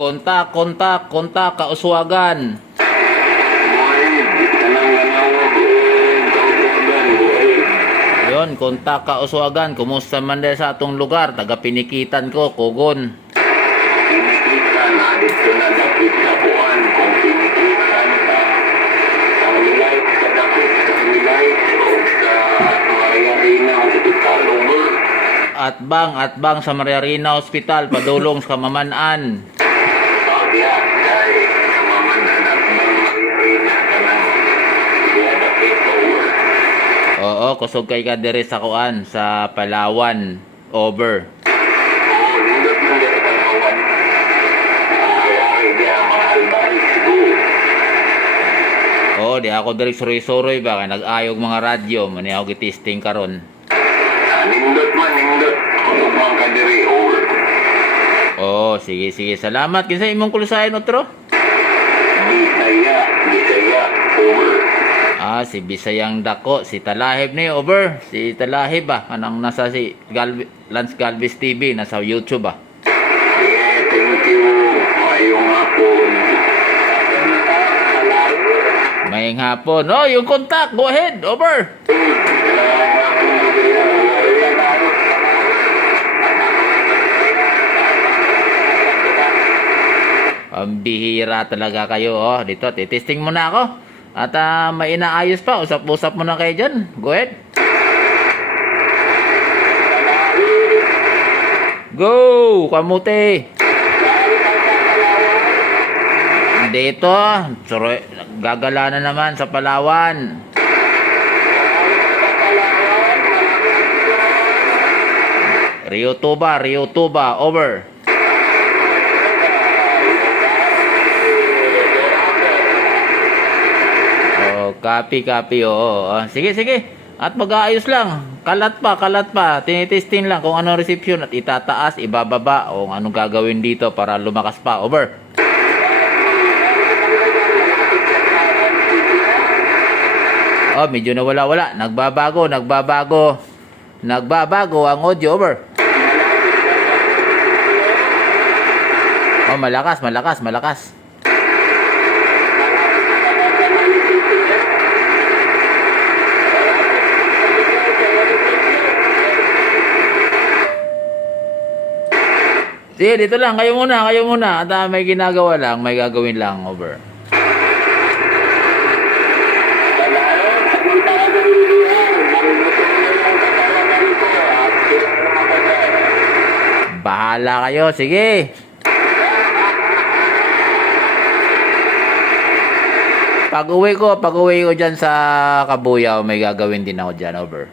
Kontak, kontak, kontak, kauswagan. Yun, kontak, kauswagan. Kumusta man din sa atong lugar? Taga Pinikitan ko, Kugon. Pinikitan, dito na dapit sa kuan. Kung pinikitan ka, sa milay, sa dapit sa milay, o sa Maria Reina Hospital, over. Atbang sa Maria Reina Hospital, padulong sa Kamaman-an. Pagya, dahil sa mamanan at Maria Reina ka na, siya dapit, over. Oo, kusog kay ka diri sa kuan, sa Palawan. Over. Oo, nindot man dito sa kawan. Kaya niya mga albaris, siguro. Oo, di ako diri suroy-suroy ba, kaya nag-ayog mga radyo, mani ako gitisting karon. Nindot man, nindot. Kung mga kadiri, over. Oo, sige, sige. Salamat. Kinsa imong kulusayan otro? Bisaya, over. Ah, si Bisayang Dako, si Talahib ni over. Si Talahib ba? Anang nasa si Lance Galvez TV, nasa YouTube ba? Yeah, thank you. Mayong hapon. Maying hapon. Oh, yung kontak. Go ahead. Over. Ang bihira talaga kayo. Oh, dito, titesting muna ako. At may inaayos pa. Usap-usap muna kayo dyan. Go ahead. Go! Kamuti! Dito, gagala na naman sa Palawan. Rio Tuba, over. Oh, copy, oo. Sige, sige. At mag-aayos lang. Kalat pa. Tinitesting lang kung anong reception at itataas, ibababa, o anong gagawin dito para lumakas pa. Over. Oh, medyo nawala-wala. Nagbabago. Nagbabago ang audio. Over. Oh, malakas. Sige, dito lang. Kayo muna. At may ginagawa lang, may gagawin lang. Over. Bahala kayo. Sige. Pag-uwi ko dyan sa Kabuyaw, may gagawin din ako dyan. Over.